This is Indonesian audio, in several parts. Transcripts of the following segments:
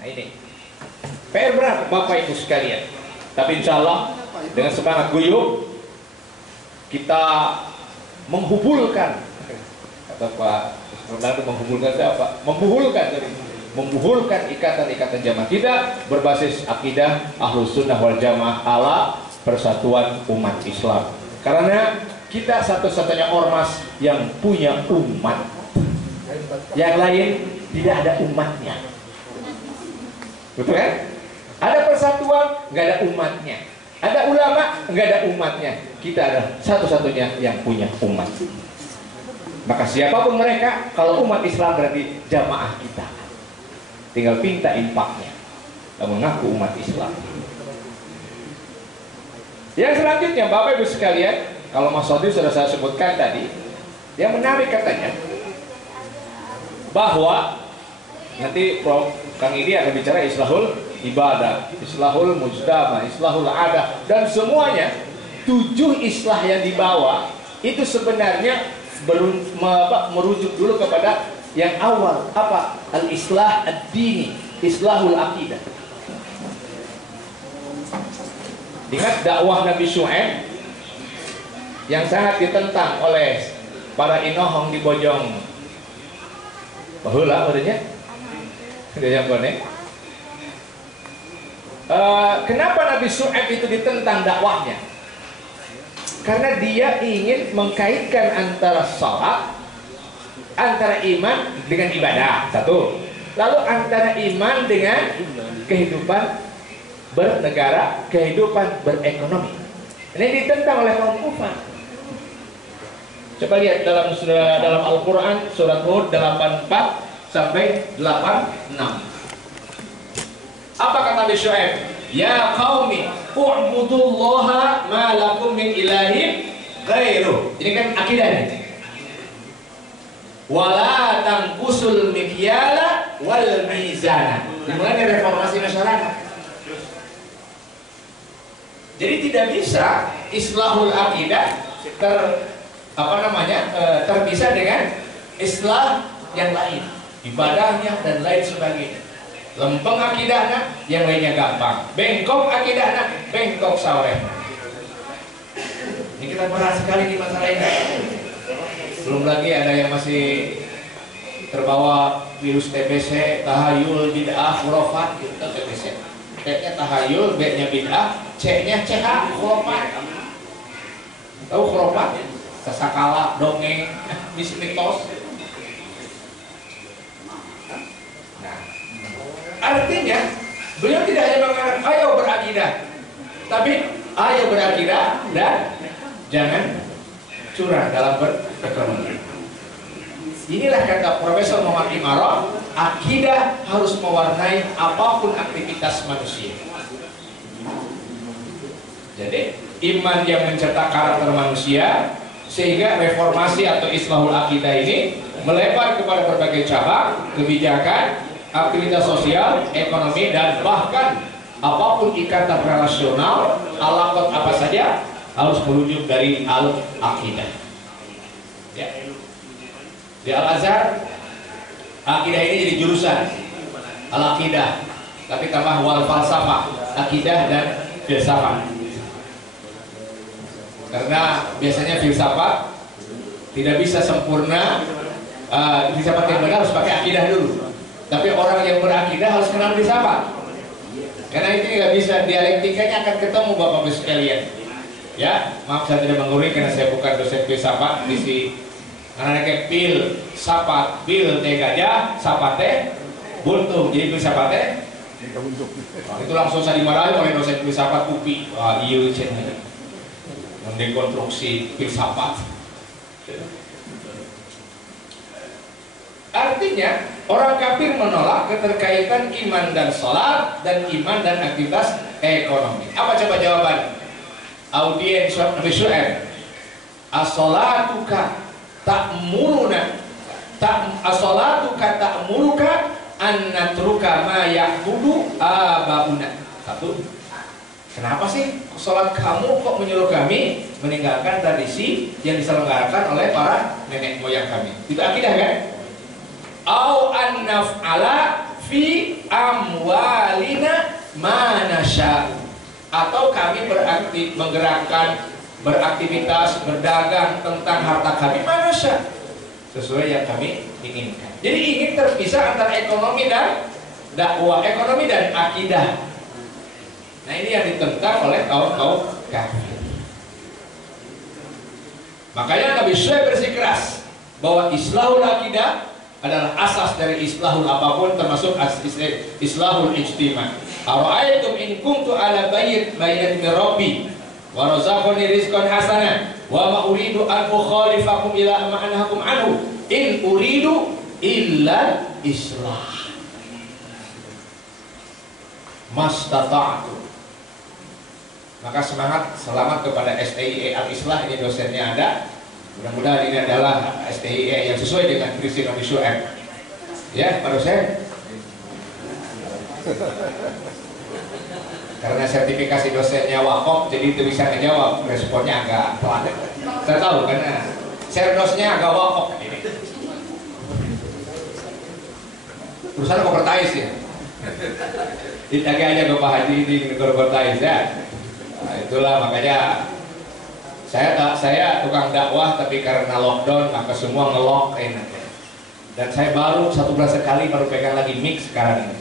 Nah ini PR berat Bapak Ibu sekalian. Tapi insya Allah dengan semangat guyup kita menghubulkan, kata Pak Ronaldo, menghubulkan siapa? Membuhulkan ikatan-ikatan jamaah kita berbasis akidah Ahlus Sunnah wal Jamaah ala persatuan umat Islam. Karena kita satu-satunya ormas yang punya umat. Yang lain tidak ada umatnya. Betul kan? Ada persatuan, nggak ada umatnya. Ada ulama, nggak ada umatnya. Kita adalah satu-satunya yang punya umat. Maka siapapun mereka, kalau umat Islam berarti jamaah kita. Tinggal pinta infaknya. Dan mengaku umat Islam. Yang selanjutnya, Bapak Ibu sekalian, kalau Mas Sodi sudah saya sebutkan tadi, yang menarik katanya bahwa nanti Prof. Kang Idi akan bicara islahul ibadah, islahul mujtama, islahul adah, dan semuanya 7 islah yang dibawa itu sebenarnya merujuk dulu kepada yang awal apa? Al-islah ad-dini, islahul akidah. Ingat dakwah Nabi Syu'aib yang sangat ditentang oleh para inohong di Bojong bahula maksudnya dia yang bonek. Kenapa Nabi Syu'aib itu ditentang dakwahnya? Karena dia ingin mengkaitkan antara salat, antara iman dengan ibadah, satu. Lalu antara iman dengan kehidupan bernegara, kehidupan berekonomi. Ini ditentang oleh kaum kufar. Coba lihat dalam Al-Quran surat Hud 84 sampai 86. Apa kata Nabi Syu'aib? Ya qaumi u'budullaha ma lakum min ilahin ghairuh. Ini kan akidah ini. Wala tanqusul mikyala wal mizana. Dimulai dari reformasi masyarakat. Jadi tidak bisa islahul akidah terpisah dengan islah yang lain, ibadahnya dan lain sebagainya. Lempeng akidahnya, yang lainnya gampang. Bengkok akidahnya, bengkok saweh. Ini kita berat sekali di masalah ini. Belum lagi ada yang masih terbawa virus TBC, tahayul, bid'ah, khurafat, gitu TBC. T-nya tahayul, B-nya bid'ah, C-nya CH, khurafat. Tahu khurafat? Sasakala, dongeng, mitos. Artinya beliau tidak hanya mengatakan ayo berakidah, tapi ayo berakidah dan jangan curang dalam berekonomi. Inilah kata Profesor Muhammad Imarah, akidah harus mewarnai apapun aktivitas manusia. Jadi iman yang mencetak karakter manusia, sehingga reformasi atau islahul akidah ini melebar kepada berbagai cabang kebijakan, aktivitas sosial, ekonomi, dan bahkan apapun ikatan relasional, alaqat apa saja harus merujuk dari al-akidah. Ya. Di Al-Azhar akidah ini jadi jurusan al-akidah, tapi tambah wal falsafah, akidah dan filsafat. Karena biasanya filsafat tidak bisa sempurna, filsafat yang benar harus pakai akidah dulu. Tapi orang yang berakidah harus kenal filsafat. Karena itu nggak bisa, dialektikanya akan ketemu Bapak Ibu sekalian. Ya, maaf saya tidak menguri karena saya bukan dosen filsafat di sini. Karena kayak pil, sapat, pil teh gajah, sapat teh buntung. Jadi filsafat teh itu langsung saya dimarahin oleh dosen filsafat UPI. Wah, iya cina. Mendekonstruksi filsafat. Artinya orang kafir menolak keterkaitan iman dan sholat dan iman dan aktivitas ekonomi. Apa coba jawaban audiens Nabi Syu'aib? As-sholatuka ta'muruna as-sholatuka ta'muruka an natruka ma ya'budu abauna. Satu. Kenapa sih sholat kamu kok menyuruh kami meninggalkan tradisi yang diselenggarakan oleh para nenek moyang kami? Itu akidah kan? Au an naf'ala fi amwalina ma nasya, atau kami beraktivitas, berdagang tentang harta kami ma nasya, sesuai yang kami inginkan. Jadi ingin terpisah antara ekonomi dan dakwah, ekonomi dan akidah. Nah ini yang ditentang oleh kaum kafir. Makanya Nabi Syuaib bersikeras bahwa islahul akidah adalah asas dari islahul apapun, termasuk islahul ijtima. Ara'aytum in kuntu ala bayyinatin min rabbi wa razaqani rizqan hasanan wa ma uridu an ukhalifakum ila ma anhakum anhu in uridu illa islah mastata'tu. Maka semangat selamat kepada STIE Al-Islah, ini dosennya ada. Mudah-mudahan ini adalah STIE yang sesuai dengan visi Nabi Syuaib. Ya, Pak dosen. Karena sertifikasi dosennya wakaf, jadi itu bisa ngejawab. Responnya agak pelan. Saya tahu karena serdosnya agak wakaf ini. Perusahaan kopertais ya. Ditagih aja ke Pak Haji di kopertais ya. Nah, itulah makanya saya tukang dakwah, tapi karena lockdown maka semua ngelok enak. Dan saya baru 1 bulan sekali baru pegang lagi mic sekarang ini.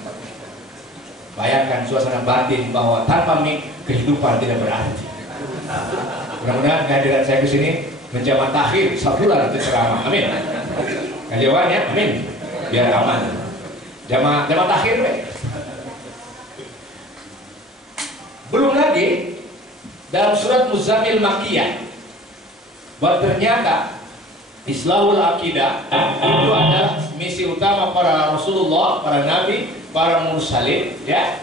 Bayangkan suasana batin bahwa tanpa mic kehidupan tidak berarti. Mudah-mudahan kehadiran saya ke sini menjamah takhir 1 bulan untuk ceramah. Amin. Kajian ya, amin. Biar aman. Jamaah takhir be. Belum lagi dalam surat Muzammil Makkiyah, bahwa ternyata islahul akidah itu adalah misi utama para Rasulullah, para Nabi, para mursalin, ya.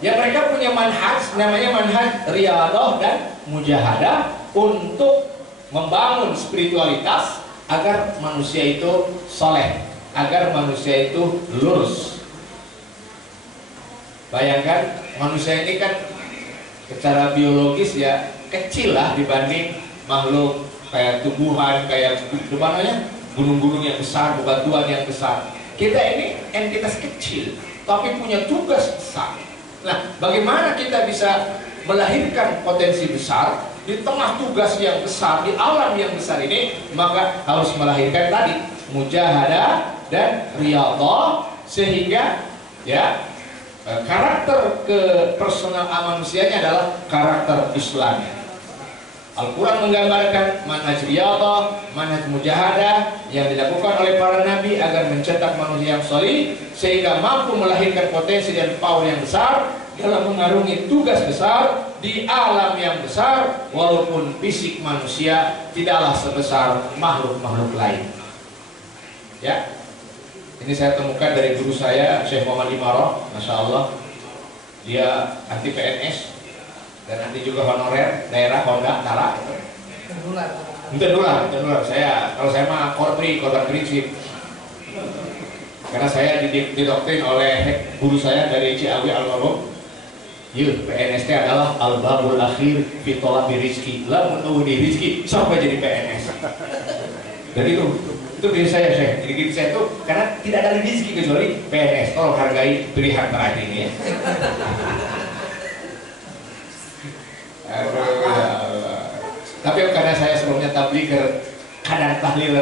Yang mereka punya manhaj, namanya manhaj riyadah dan mujahadah, untuk membangun spiritualitas agar manusia itu soleh, agar manusia itu lurus. Bayangkan manusia ini kan secara biologis ya kecil lah dibanding makhluk kayak tumbuhan, kayak gunung-gunung yang besar, bebatuan yang besar. Kita ini entitas kecil tapi punya tugas besar. Nah, bagaimana kita bisa melahirkan potensi besar di tengah tugas yang besar, di alam yang besar ini? Maka harus melahirkan tadi mujahadah dan riyadhah, sehingga ya karakter personal manusianya adalah karakter Islamnya. Al-Quran menggambarkan manhaj riyadhah, manhaj mujahadah yang dilakukan oleh para nabi agar mencetak manusia yang sholih, sehingga mampu melahirkan potensi dan power yang besar dalam mengarungi tugas besar di alam yang besar, walaupun fisik manusia tidaklah sebesar makhluk-makhluk lain. Ya, ini saya temukan dari guru saya, Syekh Muhammad Imarah, Masya Allah. Dia anti PNS dan nanti juga honorer daerah Honda Tara. Tentulah. Kalau saya mah korban prinsip. Karena saya didoktrin oleh guru saya dari Ciawi Almarhum. PNS adalah al-babul akhir fi thalabi rizki. La menunggu rizki sampai jadi PNS. Jadi itu diri saya, Syekh. Jadi diri saya itu karena tidak ada rezeki kecuali PNS. Tolong hargai pilihan terakhir ini ya. Tapi karena saya sebelumnya tabligher, kadang tahlil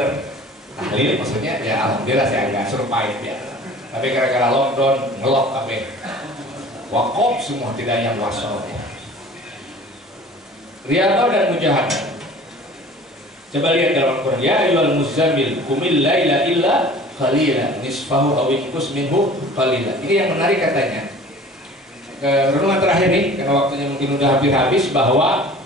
maksudnya ya alhamdulillah saya agak survive ya. Tapi gara-gara lockdown ngelok kabeh. Wakaf semua, tidak yang wasol. Riyadhah dan mujahadah. Coba lihat dalam Al-Quran, ya ayyuhal muzammil qumil laila illa qalila nisfahu aw inqus minhu qalila. Ini yang menarik katanya. Renungan terakhir nih, karena waktunya mungkin udah hampir habis, bahwa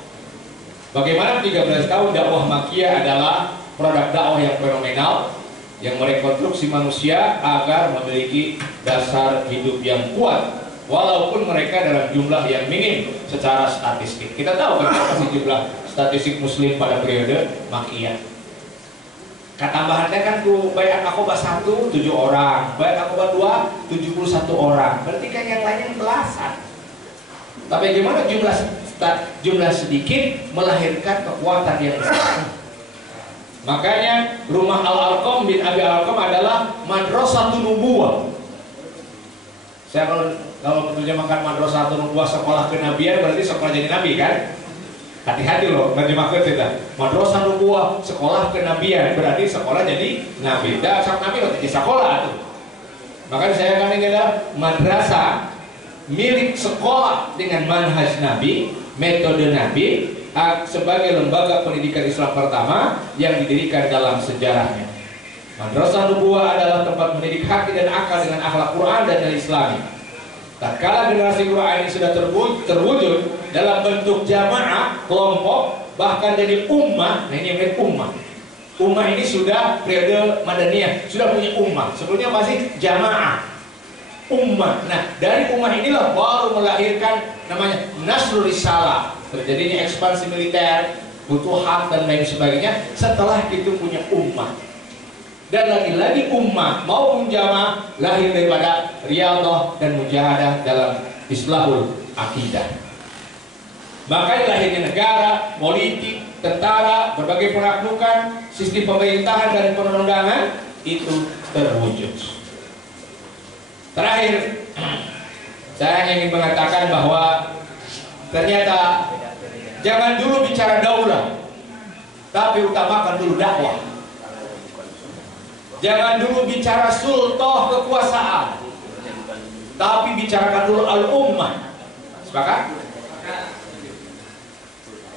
bagaimana 13 tahun dakwah Makkiyah adalah produk dakwah yang fenomenal yang merekonstruksi manusia agar memiliki dasar hidup yang kuat, walaupun mereka dalam jumlah yang minim secara statistik. Kita tahu kan apa sih jumlah statistik muslim pada periode Makkiyah. Tambahannya kan tuh Baiat Aqabah 1 7 orang, Baiat Aqabah 2 71 orang. Berarti kan yang lainnya belasan. Tapi gimana jumlah sedikit melahirkan kekuatan yang besar. Makanya rumah Al-Arqam bin Abi Al-Arqam adalah madrasatun nubuwah. Saya kalau menerjemahkan madrasah nubuwah sekolah kenabian berarti sekolah jadi nabi kan? Hati-hati loh menerjemahkan kita. Madrasah nubuwah sekolah kenabian berarti sekolah jadi nabi. Dah sang nabi loh jadi sekolah tuh. Makanya saya akan ini adalah madrasah milik sekolah dengan manhaj nabi, metode nabi sebagai lembaga pendidikan Islam pertama yang didirikan dalam sejarahnya. Madrasah Nubuwah adalah tempat mendidik hati dan akal dengan akhlak Quran dan nilai Islami. Tatkala generasi Quran ini sudah terwujud dalam bentuk jamaah, kelompok, bahkan jadi ummah. Nah ini yang ummah. Ummah ini sudah periode Madaniyah, sudah punya ummah. Sebelumnya masih jamaah. Ummah. Nah dari ummah inilah baru melahirkan namanya Nasrul Risalah. Terjadinya ekspansi militer, futuhat dan lain sebagainya. Setelah itu punya ummah. Dan lagi-lagi ummah maupun jamaah lahir daripada riyadhah dan mujahadah dalam islahul akidah. Makanya lahirnya negara, politik, tentara, berbagai penaklukan, sistem pemerintahan dan perundangan itu terwujud. Terakhir, saya ingin mengatakan bahwa ternyata jangan dulu bicara daulah, tapi utamakan dulu dakwah. Jangan dulu bicara sultah kekuasaan, tapi bicarakan dulu al-ummah. Sepakat?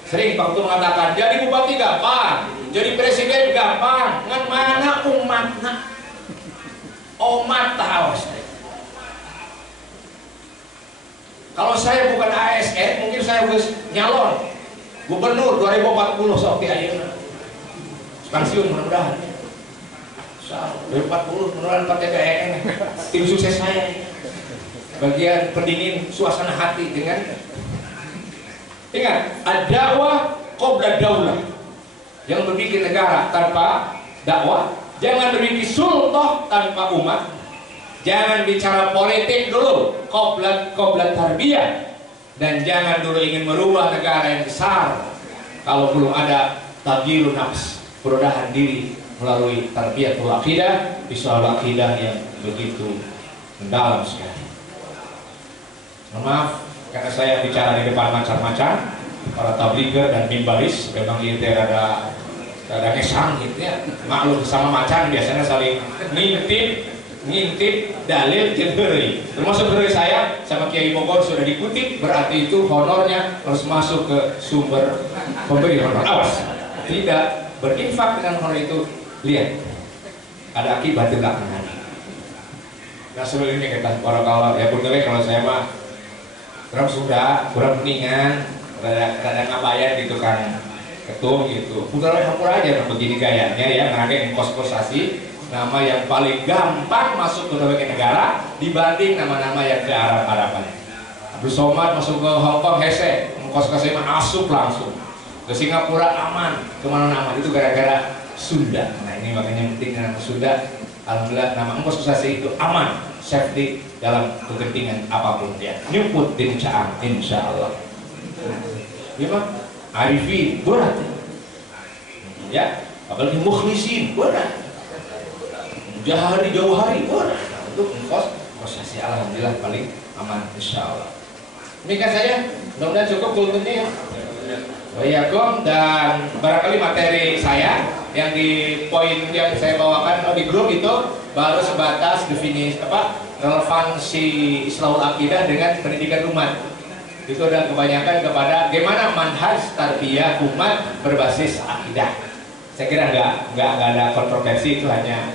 Sering Pak Ketua mengatakan, jadi bupati gampang, jadi presiden gampang, ngan mana umatnya? Umat tahu. Kalau saya bukan ASN, mungkin saya harus nyalon gubernur 2040 sok ayeuna. Pensiun mudah-mudahan. 2040 menurut PTPN tim sukses saya bagian pendingin suasana hati dengan ingat ad-dakwah qabla daulah. Jangan berpikir negara tanpa dakwah, jangan berpikir sultah tanpa umat, jangan bicara politik dulu qabla tarbiyah, dan jangan dulu ingin merubah negara yang besar kalau belum ada taghyirun nafs, perubahan diri melalui tarbiyatul akidah, islahul akidah yang begitu mendalam sekali. Maaf karena saya bicara di depan macam-macam para tabliger dan mimbaris, memang itu rada ngesang gitu ya. Maklum sama macan biasanya saling ngintip dalil jeung heureuy. Termasuk heureuy saya sama Kiai Bogor sudah dikutip, berarti itu honornya harus masuk ke sumber pemberi honor. Awas, tidak berinfak dengan honor itu. Lihat, ada akibat di belakangan. Nah sebelum ini kita kalau ya bener kalau saya mah kurang sudah kurang mendingan rada ngabayar gitu kan ketum gitu. Udah hampur aja begini gayanya ya, ngadain kos-kosasi nama yang paling gampang masuk ke berbagai negara dibanding nama-nama yang ke Arab-Araban. Abdul Somad masuk ke Hong Kong hese, kos-kosnya mah asup langsung. Ke Singapura aman, kemana-mana itu gara-gara Sunda. Nah ini makanya penting nama Sunda. Alhamdulillah nama kos-kosasi itu aman, safety dalam kegentingan apapun ya. Nyumput di Caang, insya Allah. Ya Pak, arifin berat. Ya, apalagi mukhlisin berat. Jahari jauh hari berat. Untuk kos-kosasi alhamdulillah paling aman insya Allah. Demikian saja, mudah-mudahan cukup kulturnya ya. Waalaikumsalam, dan barangkali materi saya yang di poin yang saya bawakan di grup itu baru sebatas definisi relevansi islahul akidah dengan pendidikan umat. Itu dan kebanyakan kepada bagaimana manhaj tarbiyah umat berbasis akidah. Saya kira nggak ada kontroversi, itu hanya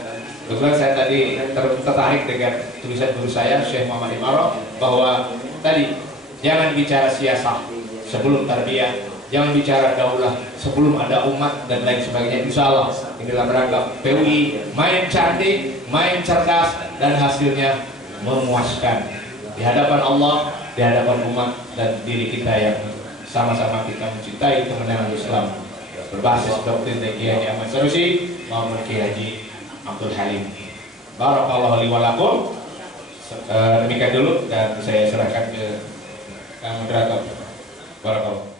kebetulan saya tadi tertarik dengan tulisan guru saya Syekh Muhammad Imarah bahwa tadi jangan bicara siasah sebelum tarbiyah, jangan bicara daulah sebelum ada umat dan lain sebagainya. Insya Allah ini dalam rangka PUI main cantik, main cerdas, dan hasilnya memuaskan di hadapan Allah, di hadapan umat dan diri kita yang sama-sama kita mencintai kemenangan Islam berbasis doktrin Kiai Ahmad Sanusi maupun Kiai Haji Abdul Halim. Barakallahu li wa lakum. Demikian dulu dan saya serahkan ke moderator. Barakallahu.